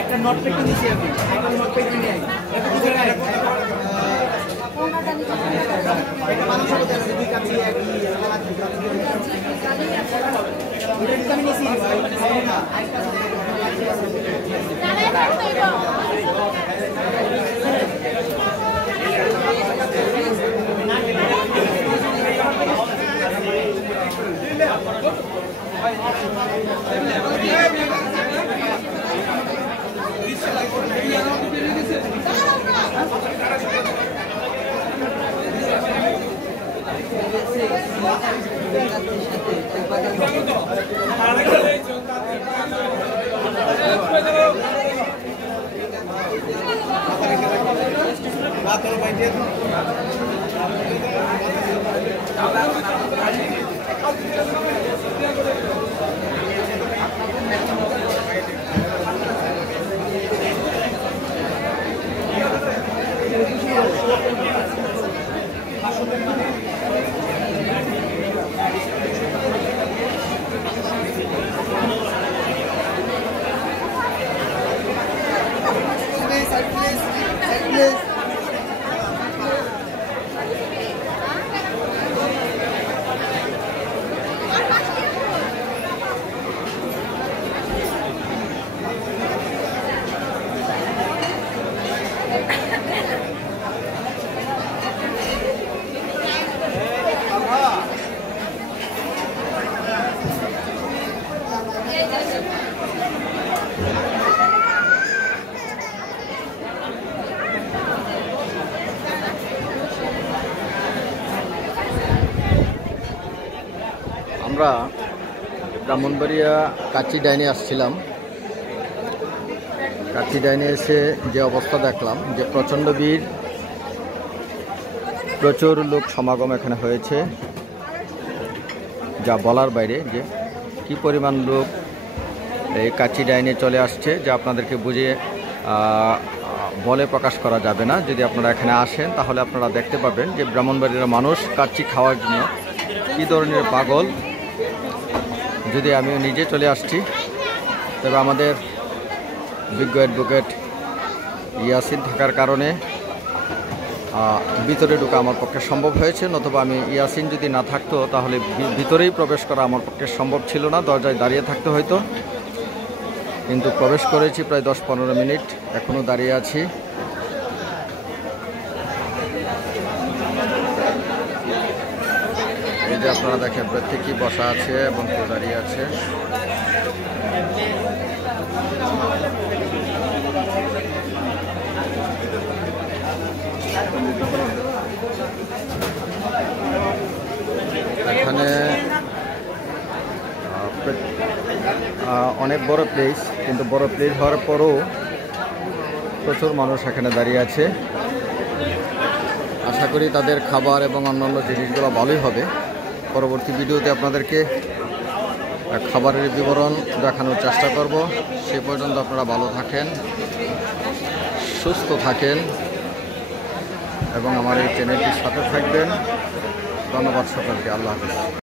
একটা নট পেটে নিচে আছে, একটা নট পেটে নিয়ে আই। এটা বুঝে নাই। এটা মানুষ হতে আছে দুই কাছে একই হাত দুই কাছে। এটা আমি নিছি ভাই, না আরেকটা আমরা ব্রাহ্মণবাড়িয়া কাচ্চি ডাইনে আসছিলাম। কাচ্চি ডাইনে এসে যে অবস্থা দেখলাম যে প্রচণ্ড ভিড়, প্রচুর লোক সমাগম এখানে হয়েছে, যা বলার বাইরে যে কি পরিমাণ লোক এই কাচ্চি ডাইনে চলে আসছে, যা আপনাদেরকে বুঝিয়ে বলে প্রকাশ করা যাবে না। যদি আপনারা এখানে আসেন তাহলে আপনারা দেখতে পাবেন যে ব্রাহ্মণবাড়িয়ার মানুষ কাচ্চি খাওয়ার জন্য কী ধরনের পাগল। যদি আমি নিজে চলে আসছি, তবে আমাদের বিজ্ঞ অ্যাডভোকেট ইয়াসিন থাকার কারণে ভিতরে ঢোকা আমার পক্ষে সম্ভব হয়েছে, নতুবা আমি ইয়াসিন যদি না থাকতো তাহলে ভিতরেই প্রবেশ করা আমার পক্ষে সম্ভব ছিল না, দরজায় দাঁড়িয়ে থাকতে হয়তো। কিন্তু প্রবেশ করেছি প্রায় 10-15 মিনিট, এখনও দাঁড়িয়ে আছি। এই যে আপনারা দেখেন প্রত্যেকেই বসা আছে এবং কেউ দাঁড়িয়ে আছে। এখানে অনেক বড় প্লেস, কিন্তু বড় প্লেস হওয়ার পরও প্রচুর মানুষ এখানে দাঁড়িয়ে আছে। আশা করি তাদের খাবার এবং অন্যান্য জিনিসগুলো ভালোই হবে। পরবর্তী ভিডিওতে আপনাদেরকে খাবারের বিবরণ দেখানোর চেষ্টা করব। সে পর্যন্ত আপনারা ভালো থাকেন, সুস্থ থাকেন এবং আমার এই চ্যানেলটির সাথে থাকবেন। ধন্যবাদ সকলকে। আল্লাহ হাফেজ।